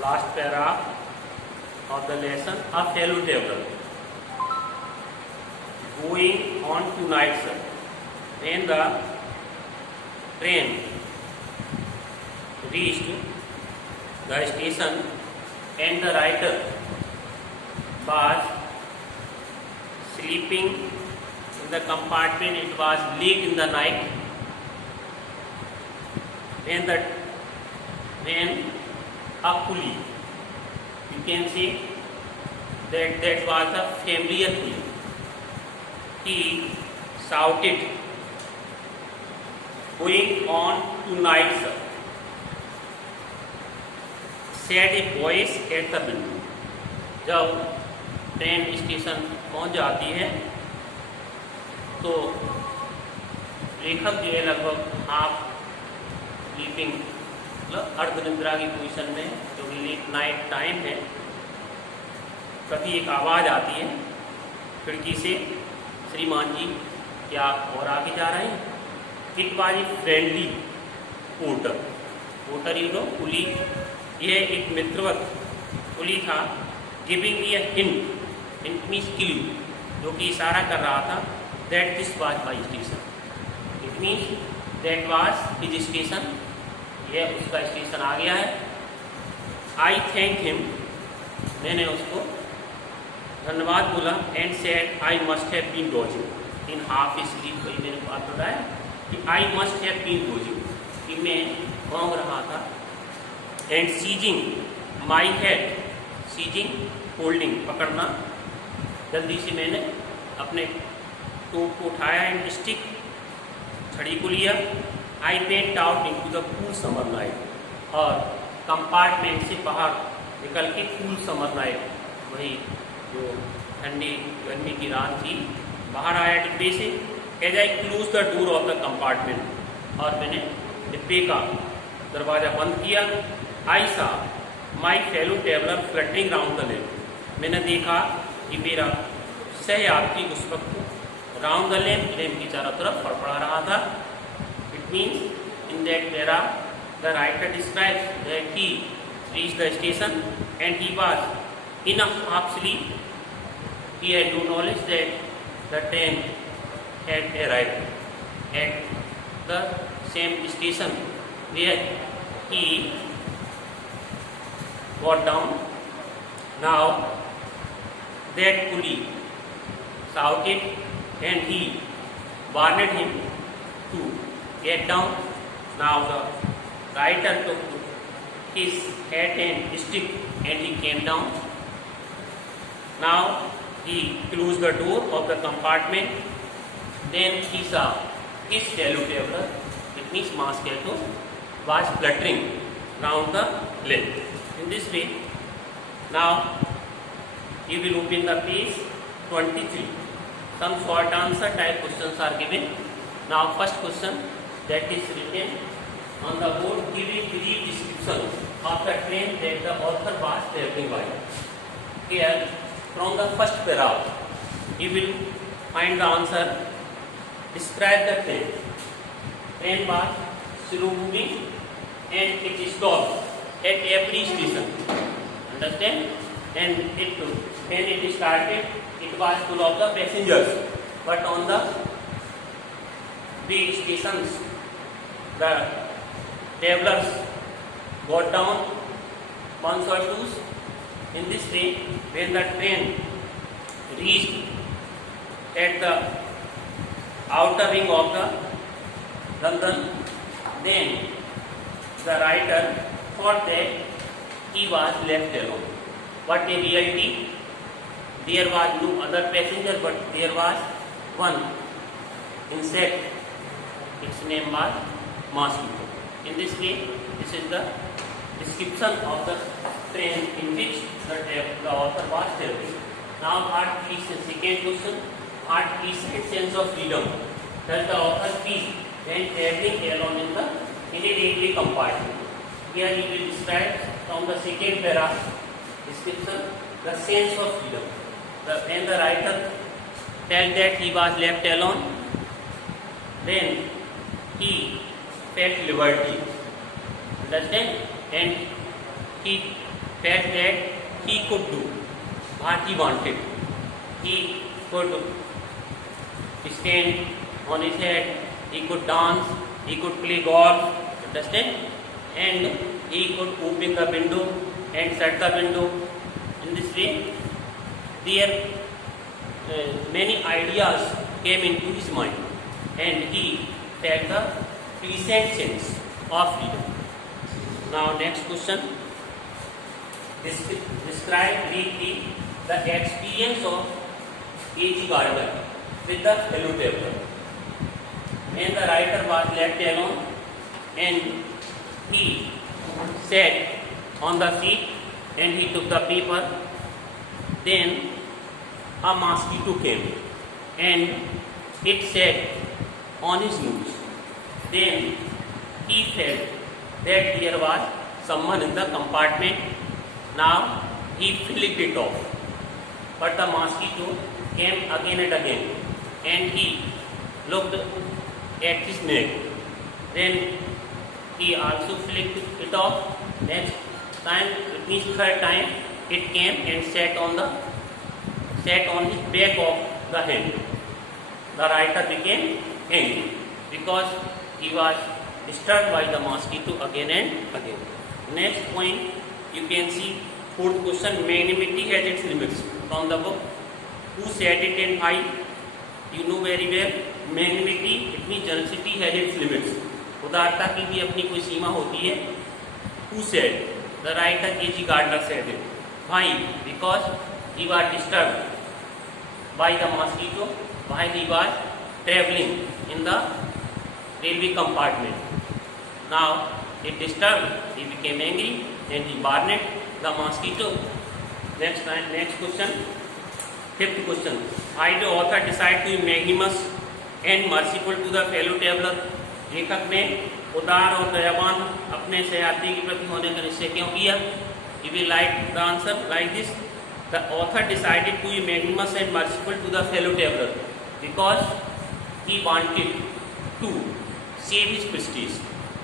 last paragraph of the lesson, a fellow traveler going on tonight, sir. When the train reached the station and the writer was sleeping in the compartment, it was late in the night. When a coolie, you can say that was a familiar coolie, he shouted, "Going on tonight, sir," said a voice at the window. जब train station पहुंच जाती है तो लेखक जो है लगभग half sleeping मतलब अर्धनिद्रा की पोजीशन में, जो कि लेट नाइट टाइम है, कभी एक आवाज़ आती है खिड़की से, "श्रीमान जी क्या और आगे जा रहे हैं?" It was a friendly porter you know coolie, यह एक मित्रवत कुली था। Giving me a hint means clue, जो कि इशारा कर रहा था that this was my station, it means that was his station, यह उसका स्टेशन आ गया है। आई थैंक हिम, मैंने उसको धन्यवाद बोला। And said I must have been dozing in half sleep, वही मैंने बात बताया कि I must have been dozing, कि मैं घूम रहा था। And seizing my head, seizing holding पकड़ना, जल्दी से मैंने अपने टोप को उठाया एंड स्टिक छड़ी को लिया। I went out into the cool summer night, और कंपार्टमेंट से बाहर निकल के कूल समर नाइट, वही जो ठंडी गर्मी की रात थी, बाहर आया डिब्बे से। As I close the door of the compartment, और मैंने डिब्बे का दरवाज़ा बंद किया। I saw my fellow traveller fluttering round the lamp, मैंने देखा कि मेरा सहयात्री उस वक्त राउंड द लैम्प की चारों तरफ फड़फड़ा रहा था। It means in that para the writer describes that he reached the station and he was in a half sleep, he had no knowledge that the train had arrived at the same station where he got down. Now that coolie shouted and he warned him to get down. Now the writer took his hat and stick and he came down. Now he closed the door of the compartment. Then he saw his fellow traveler, it means Mascato, was fluttering round the length. In this way, now you will open the page 23. Some short answer type questions are given. Now first question that is written on the board, giving brief description of the train that the author was traveling by. Here from the first paragraph you will find the answer. Describe the train. Train was slow moving and it stopped at every station. Understand? And when it started, it was full of the passengers. But on the big stations, the travelers got down once or twice. In this way, when the train reached at the outer ring of the London, then the writer thought that he was left alone. But in reality, there was no other passenger, but there was one insect. Its name was mosquito. In this way, this is the description of the train in which the author was traveling. Now, part 3, second question. Part 3, sense of freedom. Does the author feel when traveling alone in a railway compartment? Here he will describe from the second paragraph description the sense of freedom. When the writer felt that he was left alone, then he felt liberty. Understand? And he felt that he could do what he wanted. He could stand on his head, he could dance, he could play golf, understand? And he could open the window and shut the window. In this way, there many ideas came into his mind, and he felt the pleasant sense of freedom. Now, next question. Describe briefly the experience of A.G. Gardner with the fellow traveler. When the writer was left alone and he sat on the seat and he took the paper, then a mosquito came and it sat on his nose. Then he felt that there was someone in the compartment. Now he flicked it off, but the mosquito came again and again, and he looked at his neck. Then he also flicked it off. Next time, it means third time, it came and sat on his back of the hand. The writer became angry because he was disturbed by the mosquito again and again. Next point, you can see fourth question. Magnanimity has its limits. From the book Who Said It and Why, you know very well. Magnanimity, it means generosity has its limits. उदारता की भी अपनी कोई सीमा होती है. Who said? The writer A.G. Gardner said it. Why? Because he was disturbed by the mosquito while he was traveling in the railway compartment. Now it disturbed, he became angry, and he burned the mosquito. Next question. Fifth question. Why the author decided to be magnanimous and merciful to the fellow traveler? लेखक ने उदार और दयावान अपने सहयात्री के प्रति होने का निश्चय क्यों किया? You will write the answer like this. The author decided to be magnanimous and merciful to the fellow traveler because he wanted to save his prestige.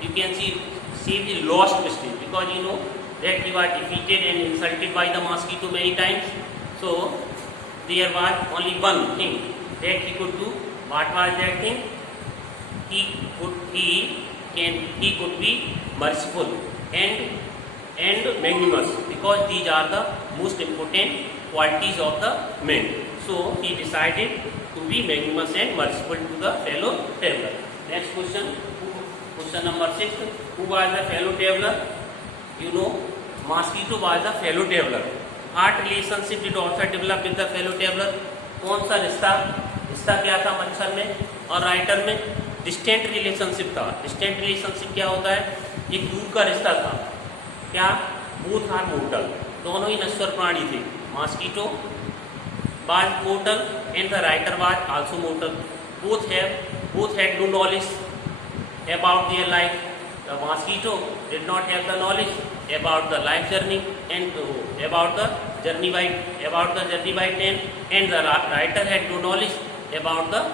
You can see save his lost prestige, because you know that he was defeated and insulted by the mosquito many times. So there was only one thing that he could do. What was that thing? He could be merciful and magnanimous, because these are the most important qualities of the man. So he decided to be magnanimous and merciful to the fellow traveler. Next question. Question number 6. Who was the fellow traveler? You know, mosquito was the fellow traveler. What relationship did author develop with the fellow traveler? कौन सा रिश्ता क्या था मच्छर में और writer में? Distant relationship था. डिस्टेंट रिलेशनशिप क्या होता है? एक दूर का रिश्ता था. क्या? Both are mortal. दोनों ही नश्वर प्राणी थे. Mosquito was mortal and the writer was also mortal. Both had no knowledge about their life. The mosquito did not have the knowledge about the life journey and about the journey by train, and the writer had no knowledge about the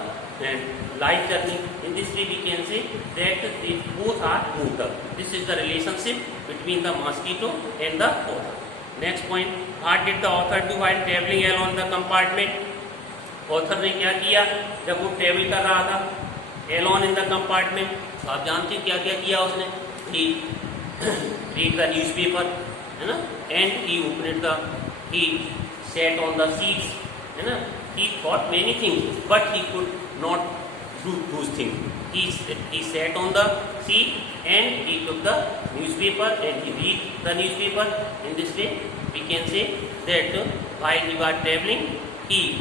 life journey. In this way, we can say that they both are mortal. This is the relationship between the mosquito and the author. Next point. What did the author do while traveling along the compartment? Author ने क्या किया जब वो travel कर रहा था alone in the compartment? आप जानते हैं क्या क्या किया उसने? He read the newspaper, है ना? And he sat on the seats, है ना? He thought many things, but he could not do those things. He sat on the seat and he took the newspaper and he read the newspaper. In this way, we can say that while he was traveling, he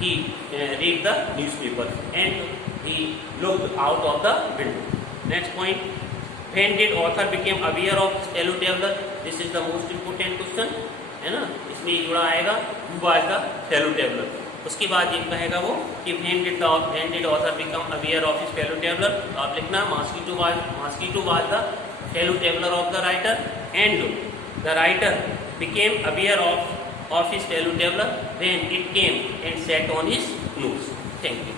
read the newspaper and he looked out of the window. Next point. When did author became aware of fellow traveler? This is the most important question, है ना? इसमें जुड़ा आएगा who was the fellow traveler. उसके बाद ये कहेगा वो कि when did author become aware of his fellow traveler? आप लिखना mosquito was the fellow traveler of the writer, and the writer became aware of his fellow traveler when it came and sat on his nose. Thank you.